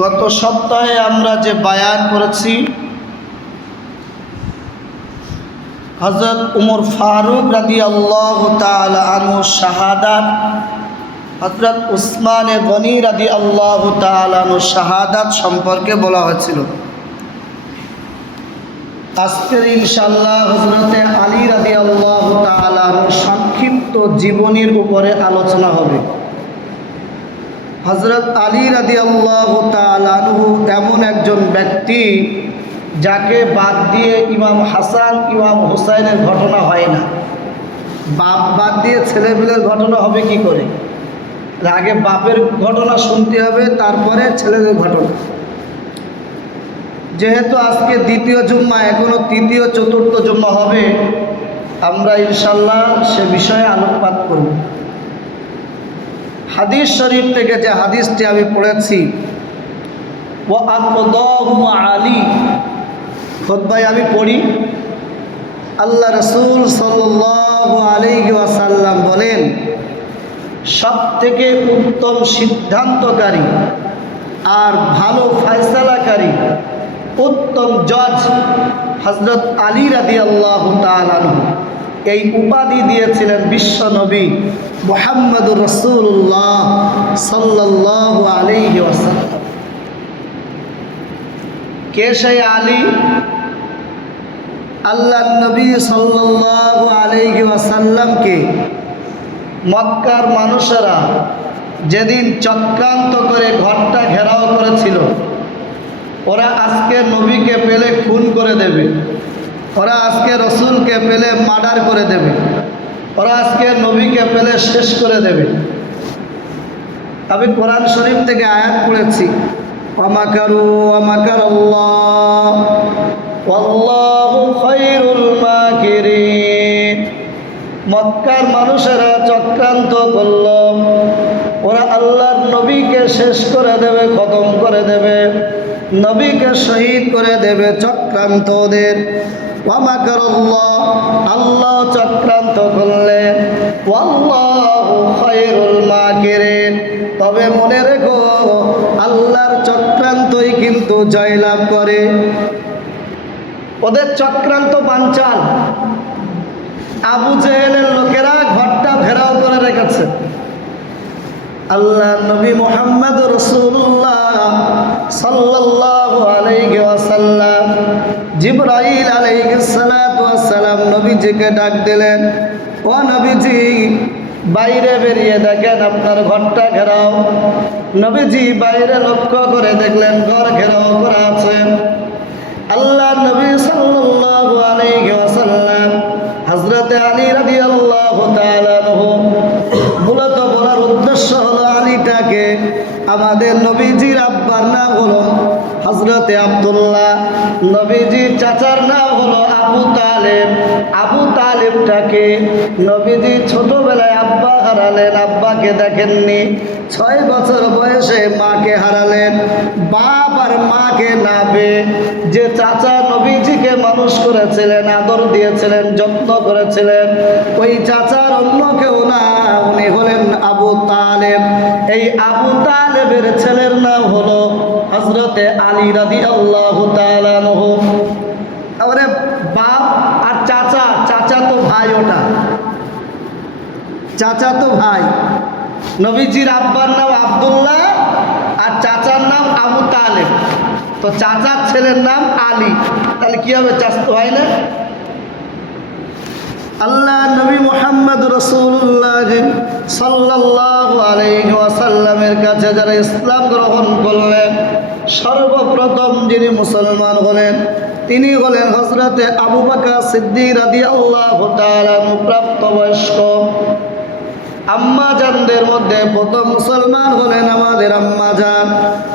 গত সপ্তাহে আমরা যে বায়ান করেছি হযরত উমর ফারুক রাদিয়াল্লাহু তাআলা আনহু শাহাদাত, হযরত উসমানে গনি রাদিয়াল্লাহু তাআলা আনহু শাহাদাত সম্পর্কে বলা হয়েছিল। আজকের ইনশাআল্লাহ হযরতে আলী রাদিয়াল্লাহু তাআলা আনহুর সংক্ষিপ্ত জীবনীর উপরে আলোচনা হবে। হযরত আলী রাদিয়াল্লাহু তাআলা আনহু এমন একজন ব্যক্তি যাকে বাদ দিয়ে ইমাম হাসান ইমাম হুসাইনের ঘটনা হয় না। বাপ বাদ দিয়ে ছেলেপিলের ঘটনা হবে কি করে? আগে বাপের ঘটনা শুনতে হবে, তারপরে ছেলেদের ঘটনা। যেহেতু আজকে দ্বিতীয় জুম্মা, এখনো তৃতীয় চতুর্থ জুম্মা হবে, আমরা ইনশাল্লাহ সে বিষয়ে আলোকপাত করব। হাদিস শরীফ থেকে যে হাদিসটি আমি পড়েছি, ওয়া আকদাহুম আলী, খুতবায় আমি পড়ি, আল্লাহ রাসূল সাল্লাল্লাহু আলাইহি ওয়াসাল্লাম বলেন, সবথেকে উত্তম সিদ্ধান্তকারী আর ভালো ফয়সালাকারী, উত্তম জজ হযরত আলী রাদিয়াল্লাহু তাআলা আনহু। এই উপাধি দিয়েছিলেন বিশ্ব নবী মুহাম্মদুর রাসূলুল্লাহ সাল্লাল্লাহু আলাইহি ওয়াসাল্লাম। কে সেই আলী? আল্লাহ নবী সাল্লাল্লাহু আলাইহি ওয়াসাল্লামকে মক্কার মানুষেরা যেদিন চক্রান্ত করে ঘরটা ঘেরাও করেছিল, ওরা আজকে নবীকে পেলে খুন করে দেবে, ওরা আজকে রসুলকে পেলে মার্ডার করে দেবে, ওরা আজকে নবীকে পেলে শেষ করে দেবে। আমি কোরআন শরীফ থেকে আয়াত পড়েছি, ওয়ামাকারু ওয়ামাকারাল্লাহ ওয়াল্লাহু খায়রুল মাকিরিন। মক্কার মানুষেরা চক্রান্ত করল, ওরা আল্লাহর নবীকে শেষ করে দেবে, খতম করে দেবে, নবীকে শহীদ করে দেবে। চক্রান্ত ওদের। ওয়ামাকারাল্লাহ, আল্লাহ চক্রান্ত করলেন, ওয়াল্লাহু খায়রুল মাকিরিন। তবে মনে রেখো, আল্লাহর চক্রান্তই কিন্তু জয়লাভ করে। ওদের চক্রান্ত বানচাল। আবু জেহেলের লোকেরা ঘরটা ঘেরাও করে রেখেছে। আল্লাহ নবী মুহাম্মদ রাসূলুল্লাহ সাল্লাল্লাহু আলাইহি ওয়াসাল্লাম, জিবরাইল আলাইহিস সালাতু ওয়াস সালাম নবীজিকে ডাক দিলেন, ও নবীজি, বাইরে বেরিয়ে দেখেন আপনার ঘরটা ঘেরাও। নবীজি বাইরে লক্ষ্য করে দেখলেন ঘর ঘেরাও করা আছে। আল্লাহ নবী সাল্লাল্লাহু আলাইহি ওয়াসাল্লাম হযরতে আলী রাদিয়াল্লাহু তাআলা আনহু, মূলত বলার উদ্দেশ্য হলো আলীটাকে, আমাদের নবীজির আব্বার নাম হলো হযরতে আব্দুল্লাহ, নবীজির চাচার নাম হলো আবু তালেব। আবু তালেবটাকে নবীজি ছোটবেলায় আব্বা হারালেন, আব্বাকে দেখেননি। 6 বছর বয়সে মাকে হারালেন। বাপ আর মাকে না পেয়ে যে চাচা নবীজিকে মানুষ করেছিলেন, আদর দিয়েছিলেন, যত্ন করেছিলেন, ওই চাচার অন্য কেউ না, উনি হলেন আবু তালেব। এই আবু তালেবের ছেলের নাম হলো হযরতে আলী রাদিয়াল্লাহু তাআলা আনহু। তারপরে বাপ আর চাচা, চাচা তো ভাই, ওটা চাচা তো ভাই। নবীজির আব্বার নাম আব্দুল্লাহ আর চাচার নাম আবু তালেব। তো চাচার ছেলের নাম আলী, তাহলে কি হবে? চাচতো ভাই না? আল্লাহ নবী মুহাম্মদ রাসূলুল্লাহ সাল্লাল্লাহু আলাইহি ওয়াসাল্লামের কাছে যারা ইসলাম গ্রহণ করলেন, সর্বপ্রথম যিনি মুসলমান হলেন তিনি হলেন হযরতে আবু বকর সিদ্দিক রাদিয়াল্লাহু তাআলা আনহু, প্রাপ্তবয়স্ক। আম্মা জানদের মধ্যে প্রথম মুসলমান হলেন আমাদের আম্মা জান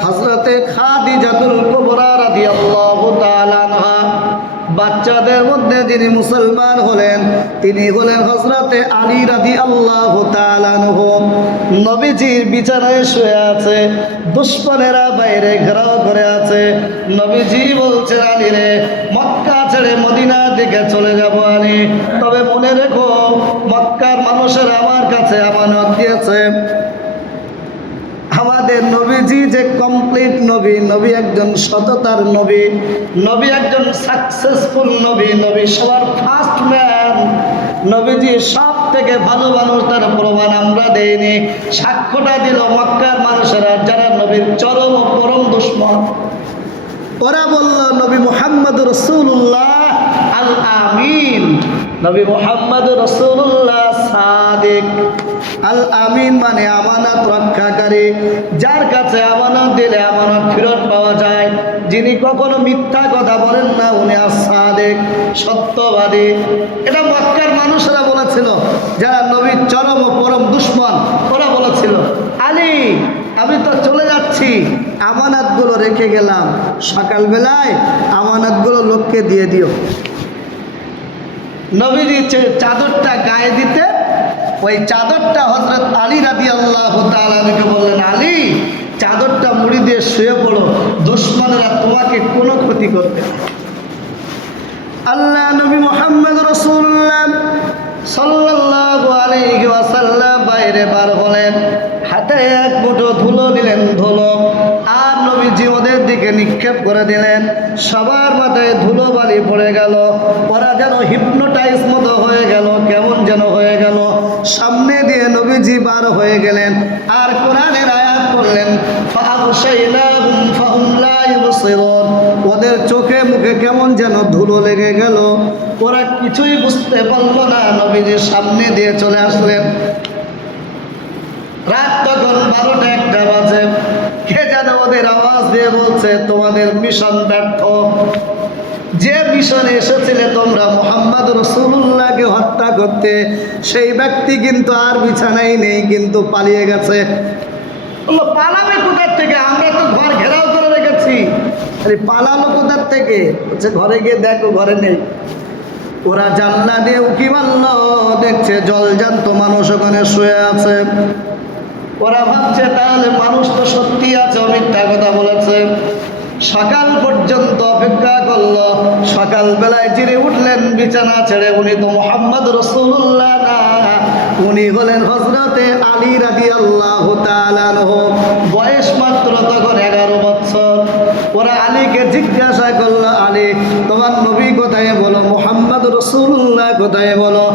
হযরতে খাদিজাতুল কুবরা রাদিয়াল্লাহু তাআলা আনহা। বাচ্চাদের মধ্যে যিনি মুসলমান হলেন তিনি হলেন হযরতে আলী রাদিয়াল্লাহু তাআলা আনহু। নবীজির বিছানায় শুয়ে আছে, দুশমনেরা বাইরে ঘেরাও করে আছে। নবীজি বলছেন, আলী রে, মক্কা ছেড়ে মদিনার দিকে চলে যাব আলী, তবে মনে রেখো মক্কার মানুষেরা আমার কাছে আমানত দিয়েছে, আমাদের নবীজি যে কমপ্লিট নবী, নবী একজন সততার নবী, নবী একজন সাকসেসফুল নবী, নবী সবার ফার্স্ট ম্যান। নবীজি সব থেকে ভালো মানুষ, তার প্রমাণ আমরা দেইনি, সাক্ষ্যটা দিল মক্কার মানুষেরা যারা নবীর চরম ও পরম দুশমন। ওরা বলল নবী মুহাম্মদ রাসূলুল্লাহ আল আমিন, নবী মুহাম্মদ রাসূলুল্লাহ সাদিক। আল আমিন মানে আমানত রক্ষাকারী, যার কাছে আমানত দিলে আমানত ফেরত পাওয়া যায়, যিনি কখনো মিথ্যা কথা বলেন না, উনি as-সাদিক, সত্যবাদী। এটা মক্কার মানুষেরা বলেছিল, যারা নবীর চরম ও পরম দুশমন, ওরা বলেছিল আলী আমি তো চলে যাচ্ছি, আমানতগুলো রেখে গেলাম, সকালবেলায় আমানতগুলো লোককে দিয়ে দিও। নবীজি চাদরটা গায়ে দিতে, ওই চাদরটা হযরত আলী রাদিয়াল্লাহু তাআলা আনহুকে বললেন, আলী চাদরটা মুড়ি দিয়ে শুয়ে পড়ো, দুশমনেরা তোমাকে কোনো ক্ষতি করবে না। আল্লাহ নবী মুহাম্মদ রাসূলুল্লাহ সাল্লাল্লাহু আলাইহি ওয়াসাল্লাম বাইরে বার হলেন, হাতে এক মুঠো ধুলো নিলেন, ধুলো, আর নবীজি ওদের দিকে নিক্ষেপ করে দিলেন। সবার মাথায় ধুলো বালি পড়ে গেল, ওরা যেন হিপনোটাইজ মতো হয়ে গেল, কেমন যেন হয়ে গেল। সামনে দিয়ে নবীজি বার হয়ে গেলেন, আর কোরআনের আয়াত পড়লেন, ফাআগশাইনাহুম ফাহুম লা ইউবসিরুন। ওদের চোখে মুখে কেমন যেন ধুলো লেগে গেল, ওরা কিছুই বুঝতে পারল না। নবীজির সামনে দিয়ে চলে আসলেন। রাত তখন 12টা-1টা বাজে। কে যেন ওদের আওয়াজ দিয়ে বলছে, তোমাদের মিশন ব্যর্থ। যে মিশনে এসেছিলে তোমরা মুহাম্মদ রাসূলুল্লাহকে হত্যা করতে, সেই ব্যক্তি কিন্তু আর বিছানায় নেই, কিন্তু পালিয়ে গেছে। বললো পালাবে কোথার থেকে, আমরা তো ঘর ঘেরাও করে রেখেছি। আরে পালালো কোথার থেকে? বলছে ঘরে গিয়ে দেখো, ঘরে নেই। ওরা জানলা দিয়ে উকি মারল, দেখছে জলজান্ত মানুষ ওখানে শুয়ে আছে। ওরা ভাবছে তাহলে মানুষ তো সত্যি আছে, মিথ্যা কথা বলেছে। সকাল পর্যন্ত অপেক্ষা করলো, সকালবেলায় যিনি উঠলেন বিছানা ছেড়ে, উনি তো মুহাম্মদ রাসূলুল্লাহ না, উনি হলেন হযরতে আলী রাদিয়াল্লাহু তাআলা আনহু। বয়স মাত্র তখন 11 বছর। ওরা আলীকে জিজ্ঞাসা করলো, আলী তোমার নবী কোথায় বলো, মুহাম্মদ রাসূলুল্লাহ কোথায় বলো।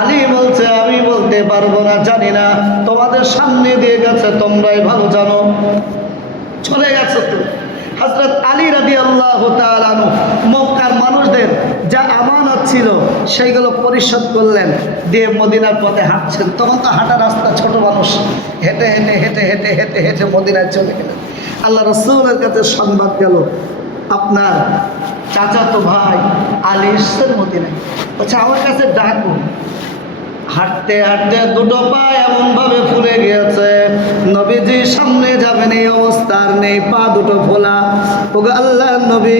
আলী বলছে আমি বলতে পারবো না, জানি না, তোমাদের সামনে দিয়ে গেছে, তোমরাই ভালো জানো, চলে গেছে তো। হযরত আলী রাদিয়াল্লাহু তাআলা আনহু মক্কার মানুষদের যা আমানত ছিল সেইগুলো পরিশোধ করলেন, দিয়ে মদিনার পথে হাঁটছেন। তখন তো হাঁটা রাস্তা, ছোট মানুষ, হেঁটে হেঁটে হেঁটে হেঁটে হেঁটে হেঁটে মদিনায় চলে গেলেন। আল্লাহ রাসূলের কাছে সংবাদ গেল, আপনার চাচাতো ভাই আলী এসেছেন মদিনায়। বলছে আমার কাছে ডাকুন। হাঁটতে হাঁটতে দুটো পা এমন ভাবে ফুলে গিয়েছে, নবীজি সামনে যাবেন এই অবস্থার নেই, পা দুটো ফোলা। ওগো আল্লাহ নবী,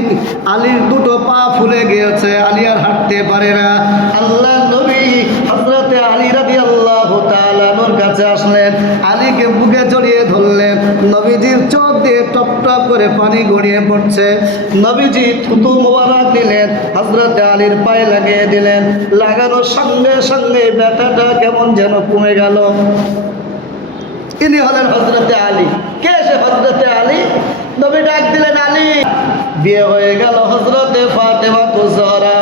আলীর দুটো পা ফুলে গিয়েছে, আলী আর হাঁটতে পারে না। আল্লাহ নবী হযরতে আলী রাদিয়াল্লাহু তাআলা আনহুর কাছে আসলেন, আলীকে বুকে জড়িয়ে ধরলেন। নবীজির চোখ দিয়ে টপ টপ করে পানি গড়িয়ে পড়ছে। নবীজি থুতু মোবারক দিলেন, হযরতে আলীর পায়ে লাগিয়ে দিলেন। লাগানোর সঙ্গে সঙ্গে ব্যথাটা কেমন যেন কমে গেল। ইনি হলেন হযরতে আলী। কে সে হযরতে আলী? নবী ডাক দিলেন, আলী। বিয়ে হয়ে গেল হযরতে ফাতেমা তুজহরা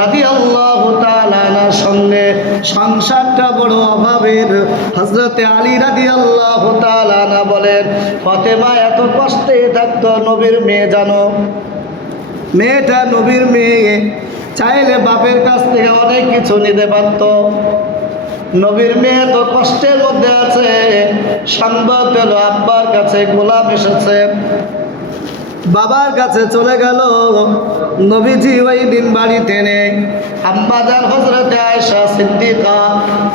রাদিয়াল্লাহু তাআলা আনহার সঙ্গে। সংসারটা বড় অভাবের। হযরতে আলী রাদিয়াল্লাহু তাআলা আনহা বলেন, ফাতেমা এত কষ্টে থাকতো, নবীর মেয়ে জানো, মেয়েটা নবীর মেয়ে, চাইলে বাপের কাছ থেকে অনেক কিছু নিতে পারত। নবীর মেয়ে তো কষ্টের মধ্যে আছে। সংবাদ পেল আব্বার কাছে গোলাম এসেছে, বাবার কাছে চলে গেল। নবীজি ওই দিন বাড়িতে নেই। আম্মাজান হযরতে আয়েশা সিদ্দিকা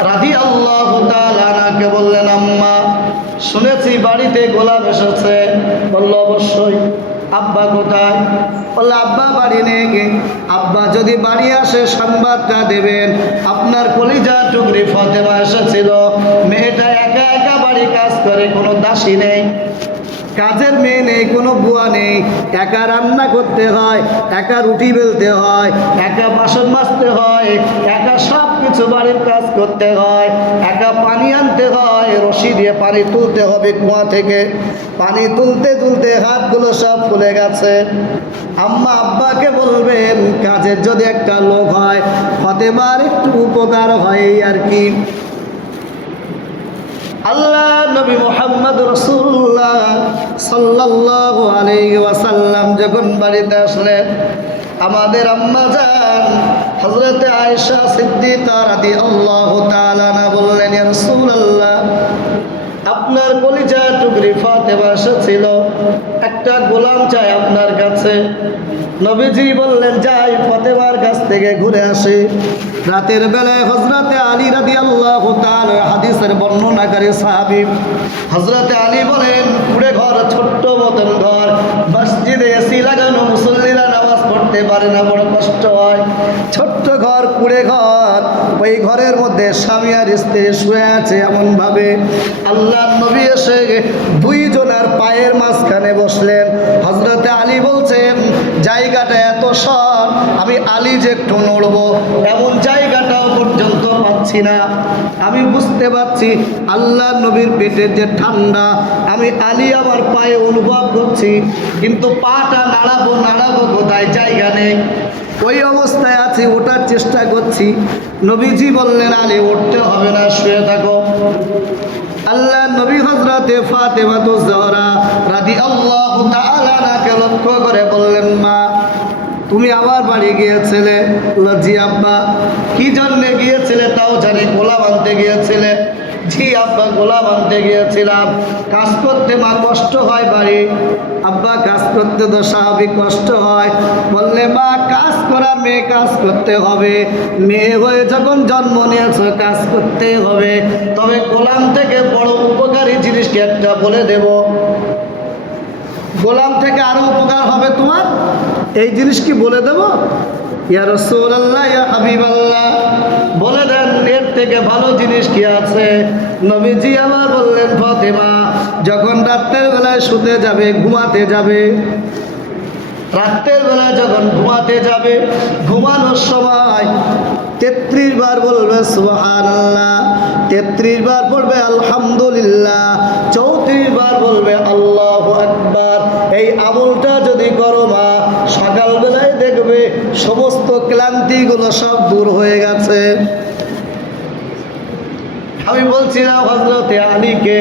রাদিয়াল্লাহু তাআলা আনহাকে বললেন, আম্মা শুনেছি বাড়িতে গোলাম এসেছে। বলল অবশ্যই। আব্বা কোথায়? বললো আব্বা বাড়ি নেই। আব্বা যদি বাড়ি আসে সংবাদটা দেবেন, আপনার কলিজা টুকরি ফাতেমা এসেছিল। মেয়েটা একা একা বাড়ি কাজ করে, কোনো দাসী নেই। কাজের মেয়ে নেই, কোনো বুয়া নেই, একা রান্না করতে হয়, একা রুটি বেলতে হয়, একা বাসন মাজতে হয়, একা সব কিছু বাড়ির কাজ করতে হয়, একা পানি আনতে হয়, রশি দিয়ে পানি তুলতে হবে কুয়া থেকে। পানি তুলতে তুলতে হাতগুলো সব ফুলে গেছে। আম্মা আব্বাকে বলবেন কাজের যদি একটা লোক হয় ফাতেমার একটু উপকার হয় আর কি। আল্লাহ নবী মুহাম্মদ রাসূলুল্লাহ সাল্লাল্লাহু আলাইহি ওয়াসাল্লাম যখন বাড়িতে আসলেন, আমাদের আম্মা জান হযরতে আয়েশা সিদ্দিকা রাদিয়াল্লাহু তাআলা আনহা বললেন, ইয়া রাসূলুল্লাহ, আপনার কলিজা টুকরি ফাতেমা এসেছিল, একটা গোলাম চাই আপনার কাছে। নবীজি বললেন, যাই ফাতেমার কাছ থেকে ঘুরে আসি। রাতের বেলায় হযরতে আলী রাদিয়াল্লাহু তাআলা হাদিসের বর্ণনাকারী সাহাবী হযরতে আলী বলেন, কুড়ে ঘর, ছোট্ট মতন ঘর, মসজিদে এসি লাগানো, মুসল্লিরা নামাজ পড়তে পারে না, বড় কষ্ট হয়। ছোট্ট ঘর, কুড়ে ঘর, ওই ঘরের মধ্যে স্বামী আর স্ত্রী শুয়ে আছে এমনভাবে। আল্লাহ নবী এসে দুইজনের পায়ের মাঝখানে বসলেন। হযরতে আলী বলছেন, জায়গাটা এত সর, আমি আলী যে একটু নড়বো এমন জায়গাটাও পর্যন্ত পাচ্ছি না। আমি বুঝতে পারছি আল্লাহ নবীর পেটের যে ঠান্ডা, আমি আলী আমার পায়ে অনুভব করছি, কিন্তু পাটা নাড়াবো কোথায়, জায়গা নেই। ওই অবস্থায় আছি, ওঠার চেষ্টা করছি। নবীজি বললেন, আলী উঠতে হবে না, শুয়ে থাকো। আল্লাহ নবী হযরতে ফাতেমাতুজ জহরা রাদিয়াল্লাহু তাআলা আনহাকে লক্ষ্য করে বললেন, মা, তুমি আমার বাড়ি গিয়েছিলে? জি আব্বা। কি জন্যে গিয়েছিলে তাও জানি, গোলাম আনতে গিয়েছিলে? জি আব্বা, গোলাম আনতে গিয়েছিলাম। কাজ করতে মা কষ্ট হয় বাড়ি। আব্বা, কাজ করতে তো স্বাভাবিক কষ্ট হয়। বললে, মা, কাজ করা মেয়ে, কাজ করতে হবে। মেয়ে হয়ে যখন জন্ম নিয়েছো কাজ করতে হবে। তবে গোলাম থেকে বড় উপকারী জিনিস কি একটা বলে দেব। গোলাম থেকে আরো উপকার হবে তোমার, এই জিনিস কি বলে দেব? ইয়া রাসূলুল্লাহ, ইয়া হাবিবাল্লাহ, বলে দেন, এর থেকে ভালো জিনিস কি আছে? নবীজি আমার বললেন, ফাতেমা যখন রাতের বেলায় শুতে যাবে, ঘুমাতে যাবে, রাতের বেলায় যখন ঘুমাতে যাবে, ঘুমানোর সময় 33 বার বলবে সুবহানাল্লাহ, 33 বার পড়বে আলহামদুলিল্লাহ, 34 বার বলবে আল্লাহু আকবার। এই আমলটা যদি করো মা, সকালবেলায় দেখবে সমস্ত ক্লান্তিগুলো সব দূর হয়ে গেছে। আমি বলছিলাম হযরতে আলীকে,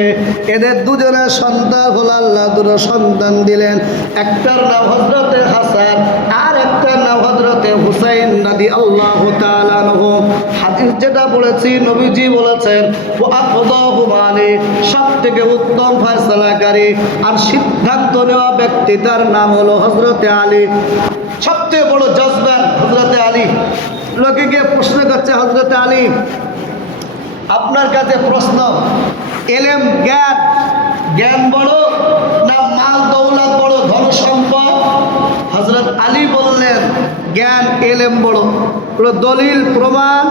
এদের দুজনের সন্তান হল, আল্লাহ দুটো সন্তান দিলেন। একটার নাম হযরতে হাসান, আর একটার নাম হযরতে হুসাইন রাদিয়াল্লাহু তাআলা আনহু। হাদিস যেটা পড়েছি, নবীজি বলেছেন, ওয়াকদাহু আলী, সবথেকে উত্তম ফয়সালাকারী আর সিদ্ধান্ত নেওয়া ব্যক্তি, তার নাম হলো হযরতে আলী। সবচেয়ে বড় জজবান হযরতে আলী। লোকে গিয়ে প্রশ্ন করছে, হযরতে আলী, আপনার কাছে প্রশ্ন, এলেম জ্ঞান, জ্ঞান বড় না মাল দৌলত বড়, ধন সম্পদ? হযরত আলী বললেন, জ্ঞান, এলেম বড়। দলিল প্রমাণ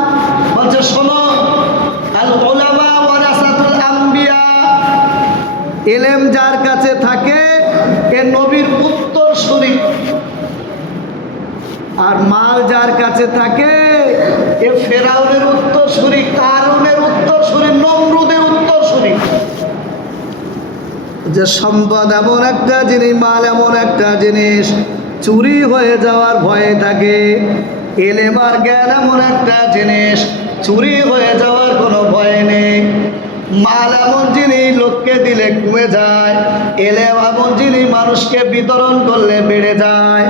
বলছে, শোনো, আল উলামা ওয়ারাসাতুল আম্বিয়া, এলেম যার কাছে থাকে এ নবীর উত্তরসূরি, আর মাল যার কাছে থাকে এ ফেরাউনের উত্তরসূরি, কারুনের উত্তরসূরি, নমরুদের উত্তরসূরি। যে সম্পদ এমন একটা জিনিস, মাল এমন একটা জিনিস, চুরি হয়ে যাওয়ার ভয়ে থাকে। এলেম আর জ্ঞান এমন একটা জিনিস, চুরি হয়ে যাওয়ার কোনো ভয় নেই। মাল এমন জিনিস, লোককে দিলে কমে যায়। এলেম এমন জিনিস, মানুষকে বিতরণ করলে বেড়ে যায়।